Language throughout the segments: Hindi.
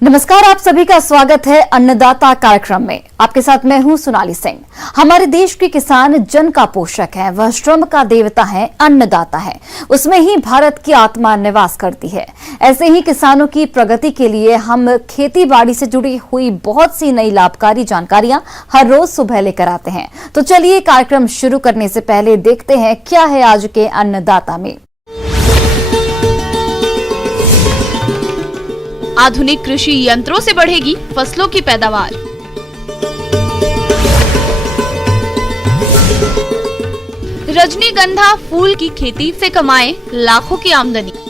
नमस्कार, आप सभी का स्वागत है अन्नदाता कार्यक्रम में। आपके साथ मैं हूं सोनाली सिंह। हमारे देश के किसान जन का पोषक है, वह श्रम का देवता है, अन्नदाता है। उसमें ही भारत की आत्मा निवास करती है। ऐसे ही किसानों की प्रगति के लिए हम खेती बाड़ी से जुड़ी हुई बहुत सी नई लाभकारी जानकारियां हर रोज सुबह लेकर आते हैं। तो चलिए कार्यक्रम शुरू करने से पहले देखते हैं क्या है आज के अन्नदाता में। आधुनिक कृषि यंत्रों से बढ़ेगी फसलों की पैदावार। रजनीगंधा फूल की खेती से कमाएं लाखों की आमदनी।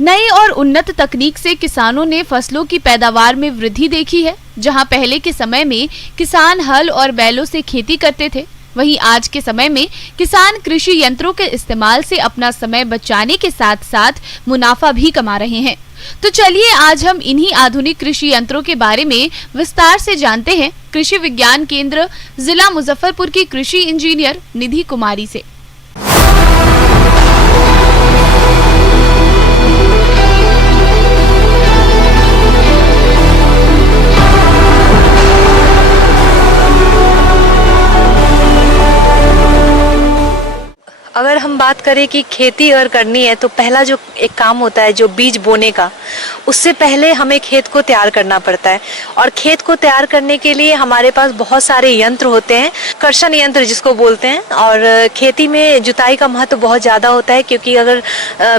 नई और उन्नत तकनीक से किसानों ने फसलों की पैदावार में वृद्धि देखी है। जहां पहले के समय में किसान हल और बैलों से खेती करते थे, वहीं आज के समय में किसान कृषि यंत्रों के इस्तेमाल से अपना समय बचाने के साथ साथ मुनाफा भी कमा रहे हैं। तो चलिए आज हम इन्हीं आधुनिक कृषि यंत्रों के बारे में विस्तार से जानते हैं कृषि विज्ञान केंद्र जिला मुजफ्फरपुर की कृषि इंजीनियर निधि कुमारी से। अगर हम बात करें कि खेती अगर करनी है तो पहला जो एक काम होता है जो बीज बोने का, उससे पहले हमें खेत को तैयार करना पड़ता है। और खेत को तैयार करने के लिए हमारे पास बहुत सारे यंत्र होते हैं, कर्षण यंत्र जिसको बोलते हैं। और खेती में जुताई का महत्व बहुत ज़्यादा होता है, क्योंकि अगर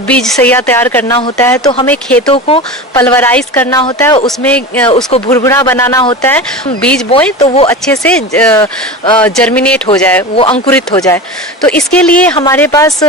बीज सैया तैयार करना होता है तो हमें खेतों को पल्वराइज करना होता है, उसमें उसको भुरभुरा बनाना होता है। बीज बोएं तो वो अच्छे से जर्मिनेट हो जाए, वो अंकुरित हो जाए। तो इसके लिए हमारे पास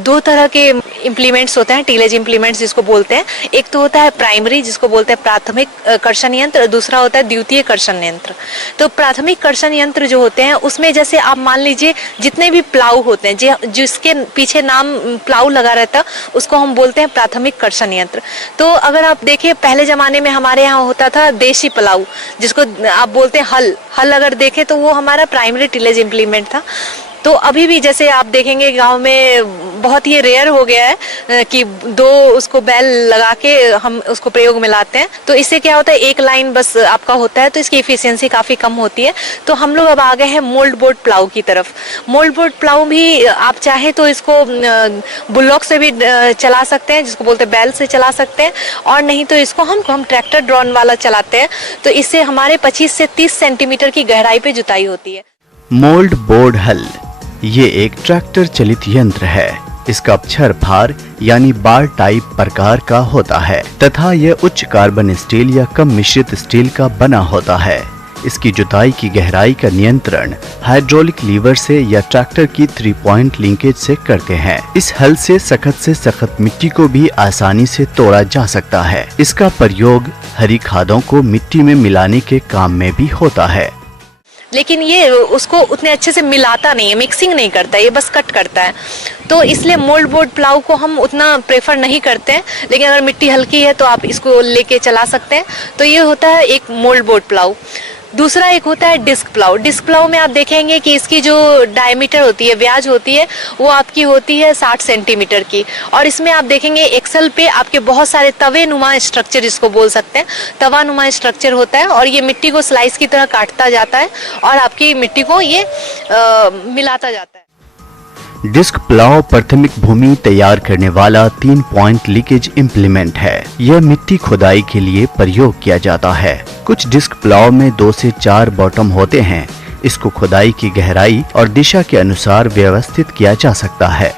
दो तरह के इम्प्लीमेंट्स होते हैं, टीलेज इम्प्लीमेंट्स जिसको बोलते हैं। एक तो होता है प्राइमरी जिसको बोलते हैं प्राथमिक कर्षण यंत्र, दूसरा होता है द्वितीय कर्षण यंत्र। तो प्राथमिक कर्षण यंत्र जो होते हैं उसमें जैसे आप मान लीजिए जितने भी प्लाऊ होते हैं, जिसके पीछे नाम प्लाऊ लगा रहता है, उसको हम बोलते हैं प्राथमिक कर्षण यंत्र। तो अगर आप देखिए पहले जमाने में हमारे यहाँ होता था देशी प्लाऊ, जिसको आप बोलते हैं हल अगर देखें तो वो हमारा प्राइमरी टीलेज इम्प्लीमेंट था। तो अभी भी जैसे आप देखेंगे गांव में बहुत ही रेयर हो गया है कि दो उसको बैल लगा के हम उसको प्रयोग में लाते हैं। तो इससे क्या होता है, एक लाइन बस आपका होता है, तो इसकी एफिशिएंसी काफ़ी कम होती है। तो हम लोग अब आ गए हैं मोल्ड बोर्ड प्लाऊ की तरफ। मोल्ड बोर्ड प्लाऊ भी आप चाहे तो इसको बुलॉक से भी चला सकते हैं, जिसको बोलते हैं बैल से चला सकते हैं, और नहीं तो इसको हम ट्रैक्टर ड्रॉन वाला चलाते हैं। तो इससे हमारे 25 से 30 सेंटीमीटर की गहराई पे जुताई होती है। मोल्ड बोर्ड हल ये एक ट्रैक्टर चलित यंत्र है। इसका छर फार यानी बार टाइप प्रकार का होता है तथा यह उच्च कार्बन स्टील या कम मिश्रित स्टील का बना होता है। इसकी जुताई की गहराई का नियंत्रण हाइड्रोलिक लीवर से या ट्रैक्टर की 3 पॉइंट लिंकेज से करते हैं। इस हल से सख्त मिट्टी को भी आसानी से तोड़ा जा सकता है। इसका प्रयोग हरी खादों को मिट्टी में मिलाने के काम में भी होता है, लेकिन ये उसको उतने अच्छे से मिलाता नहीं है, मिक्सिंग नहीं करता है, ये बस कट करता है। तो इसलिए मोल्ड बोर्ड प्लाऊ को हम उतना प्रेफर नहीं करते हैं। लेकिन अगर मिट्टी हल्की है तो आप इसको लेके चला सकते हैं। तो ये होता है एक मोल्ड बोर्ड प्लाऊ। दूसरा एक होता है डिस्क प्लाऊ। डिस्क प्लाऊ में आप देखेंगे कि इसकी जो डायमीटर होती है, व्याज होती है, वो आपकी होती है 60 सेंटीमीटर की। और इसमें आप देखेंगे एक्सल पे आपके बहुत सारे तवे नुमा स्ट्रक्चर, जिसको बोल सकते हैं तवा नुमा स्ट्रक्चर होता है, और ये मिट्टी को स्लाइस की तरह काटता जाता है और आपकी मिट्टी को ये मिलाता जाता है। डिस्क प्लाऊ प्राथमिक भूमि तैयार करने वाला 3 पॉइंट लीकेज इम्प्लीमेंट है। यह मिट्टी खुदाई के लिए प्रयोग किया जाता है। कुछ डिस्क प्लाऊ में 2 से 4 बॉटम होते हैं। इसको खुदाई की गहराई और दिशा के अनुसार व्यवस्थित किया जा सकता है।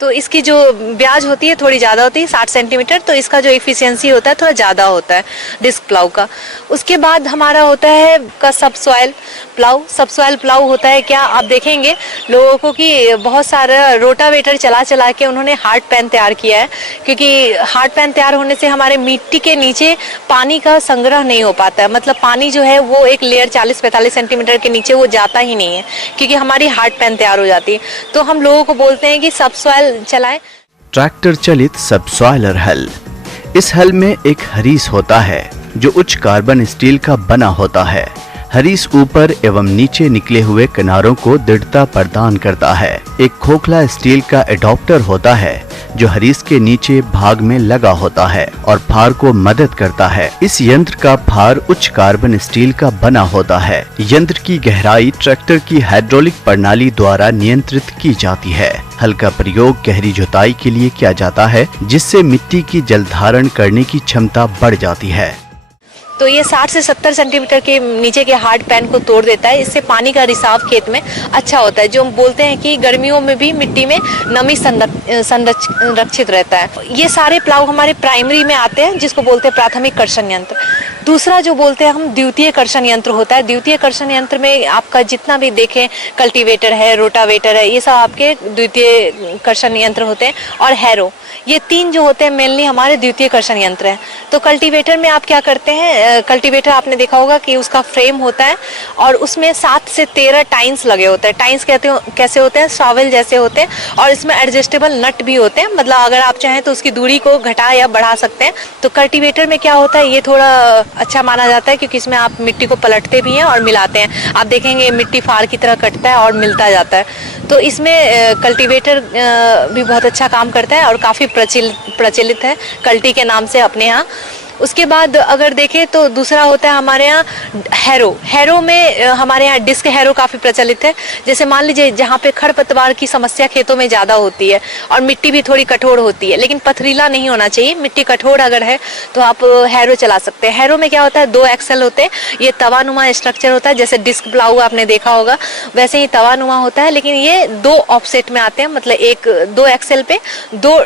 तो इसकी जो ब्याज होती है थोड़ी ज़्यादा होती है, 60 सेंटीमीटर। तो इसका जो एफिशिएंसी होता है थोड़ा ज़्यादा होता है डिस्क प्लाऊ का। उसके बाद हमारा होता है का सब सॉइल प्लाऊ। सब सॉइल प्लाऊ होता है क्या, आप देखेंगे लोगों को कि बहुत सारा रोटावेटर चला चला के उन्होंने हार्ड पैन तैयार किया है, क्योंकि हार्ड पैन तैयार होने से हमारे मिट्टी के नीचे पानी का संग्रह नहीं हो पाता है। मतलब पानी जो है वो एक लेयर 40-45 सेंटीमीटर के नीचे वो जाता ही नहीं है, क्योंकि हमारी हार्ड पैन तैयार हो जाती है। तो हम लोगों को बोलते हैं कि सब सॉइल चलाएं। ट्रैक्टर चलित सबसॉइलर हल। इस हल में एक हरीस होता है जो उच्च कार्बन स्टील का बना होता है। हरीस ऊपर एवं नीचे निकले हुए किनारों को दृढ़ता प्रदान करता है। एक खोखला स्टील का एडॉप्टर होता है जो हरीस के नीचे भाग में लगा होता है और फार को मदद करता है। इस यंत्र का फार उच्च कार्बन स्टील का बना होता है। यंत्र की गहराई ट्रैक्टर की हाइड्रोलिक प्रणाली द्वारा नियंत्रित की जाती है। हल का प्रयोग गहरी जुताई के लिए किया जाता है, जिससे मिट्टी की जल धारण करने की क्षमता बढ़ जाती है। तो ये 60 से 70 सेंटीमीटर के नीचे के हार्ड पैन को तोड़ देता है। इससे पानी का रिसाव खेत में अच्छा होता है, जो हम बोलते हैं कि गर्मियों में भी मिट्टी में नमी संरक्षित रहता है। ये सारे प्लाऊ हमारे प्राइमरी में आते हैं, जिसको बोलते हैं प्राथमिक कर्षण यंत्र। दूसरा जो बोलते हैं हम द्वितीय कर्षण यंत्र होता है। द्वितीय कर्षण यंत्र में आपका जितना भी देखें, कल्टीवेटर है, रोटावेटर है, ये सब आपके द्वितीय कर्षण यंत्र होते हैं। और हैरो, ये तीन जो होते हैं मेनली हमारे द्वितीय कर्षण यंत्र हैं। तो कल्टीवेटर में आप क्या करते हैं, कल्टीवेटर आपने देखा होगा कि उसका फ्रेम होता है और उसमें 7 से 13 टाइन्स लगे होते हैं। टाइन्स कहते हो कैसे होते हैं, शॉवेल जैसे होते हैं, और इसमें एडजस्टेबल नट भी होते हैं। मतलब अगर आप चाहें तो उसकी दूरी को घटा या बढ़ा सकते हैं। तो कल्टीवेटर में क्या होता है, ये थोड़ा अच्छा माना जाता है क्योंकि इसमें आप मिट्टी को पलटते भी हैं और मिलाते हैं। आप देखेंगे मिट्टी फार की तरह कटता है और मिलता जाता है। तो इसमें कल्टीवेटर भी बहुत अच्छा काम करता है और काफ़ी प्रचलित है कल्टी के नाम से अपने यहाँ। उसके बाद अगर देखें तो दूसरा होता है हमारे यहाँ हैरो। हैरो में हमारे यहाँ डिस्क हैरो काफ़ी प्रचलित है। जैसे मान लीजिए जहाँ पे खरपतवार की समस्या खेतों में ज़्यादा होती है और मिट्टी भी थोड़ी कठोर होती है, लेकिन पथरीला नहीं होना चाहिए, मिट्टी कठोर अगर है तो आप हैरो चला सकते हैं। हैरो में क्या होता है, 2 एक्सल होते हैं। ये तवानुमा स्ट्रक्चर होता है, जैसे डिस्क प्लाऊ आपने देखा होगा वैसे ही तवानुमा होता है, लेकिन ये 2 ऑफसेट में आते हैं। मतलब 2 एक्सल पे 2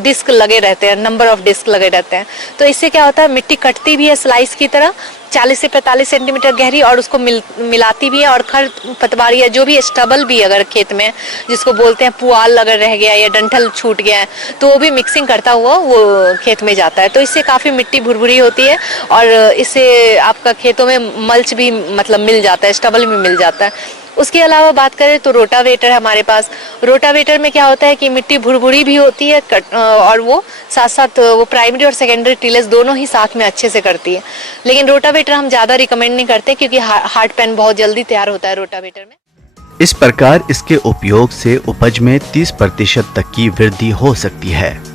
डिस्क लगे रहते हैं, नंबर ऑफ डिस्क लगे रहते हैं। तो इससे क्या होता है, मिट्टी कटती भी है स्लाइस की तरह 40 से 45 सेंटीमीटर गहरी, और उसको मिलाती भी है। और खरपतवार या जो भी स्टबल भी अगर खेत में, जिसको बोलते हैं पुआल अगर रह गया या डंठल छूट गया है, तो वो भी मिक्सिंग करता हुआ वो खेत में जाता है। तो इससे काफ़ी मिट्टी भुरभुरी होती है और इससे आपका खेतों में मल्च भी मतलब मिल जाता है, स्टबल भी मिल जाता है। उसके अलावा बात करें तो रोटावेटर है हमारे पास। रोटावेटर में क्या होता है कि मिट्टी भुरभुरी भी होती है और वो साथ साथ वो प्राइमरी और सेकेंडरी टिलेज दोनों ही साथ में अच्छे से करती है। लेकिन रोटावेटर हम ज़्यादा रिकमेंड नहीं करते क्योंकि हार्ड पैन बहुत जल्दी तैयार होता है रोटावेटर में। इस प्रकार इसके उपयोग से उपज में 30% तक की वृद्धि हो सकती है।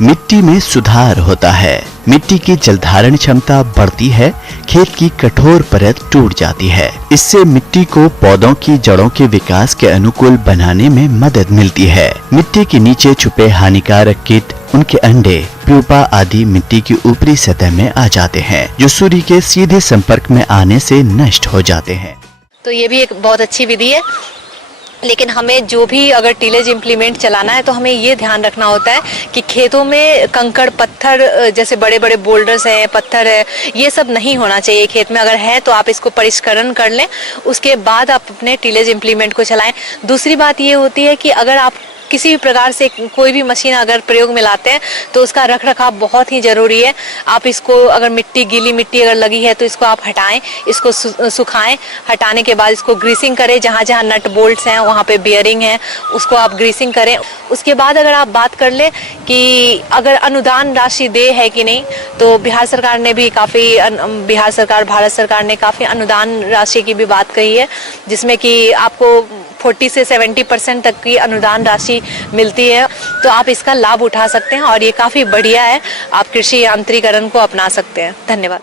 मिट्टी में सुधार होता है, मिट्टी की जलधारण क्षमता बढ़ती है, खेत की कठोर परत टूट जाती है। इससे मिट्टी को पौधों की जड़ों के विकास के अनुकूल बनाने में मदद मिलती है। मिट्टी के नीचे छुपे हानिकारक कीट, उनके अंडे, प्यूपा आदि मिट्टी की ऊपरी सतह में आ जाते हैं, जो सूर्य के सीधे संपर्क में आने से नष्ट हो जाते हैं। तो ये भी एक बहुत अच्छी विधि है। लेकिन हमें जो भी अगर टिलेज इम्प्लीमेंट चलाना है तो हमें ये ध्यान रखना होता है कि खेतों में कंकड़ पत्थर, जैसे बड़े बड़े बोल्डर्स हैं, पत्थर है, ये सब नहीं होना चाहिए खेत में। अगर है तो आप इसको परिष्करण कर लें, उसके बाद आप अपने टिलेज इम्प्लीमेंट को चलाएं। दूसरी बात ये होती है कि अगर आप किसी भी प्रकार से कोई भी मशीन अगर प्रयोग में लाते हैं तो उसका रख रखाव बहुत ही ज़रूरी है। आप इसको अगर गीली मिट्टी अगर लगी है तो इसको आप हटाएं, इसको सुखाएं। हटाने के बाद इसको ग्रीसिंग करें, जहाँ जहाँ नट बोल्ट्स हैं वहाँ पे बियरिंग है उसको आप ग्रीसिंग करें। उसके बाद अगर आप बात कर लें कि अगर अनुदान राशि दे है कि नहीं, तो बिहार सरकार ने भी भारत सरकार ने काफ़ी अनुदान राशि की भी बात कही है, जिसमें कि आपको 40 से 70% तक की अनुदान राशि मिलती है। तो आप इसका लाभ उठा सकते हैं और ये काफ़ी बढ़िया है। आप कृषि यांत्रिकरण को अपना सकते हैं। धन्यवाद।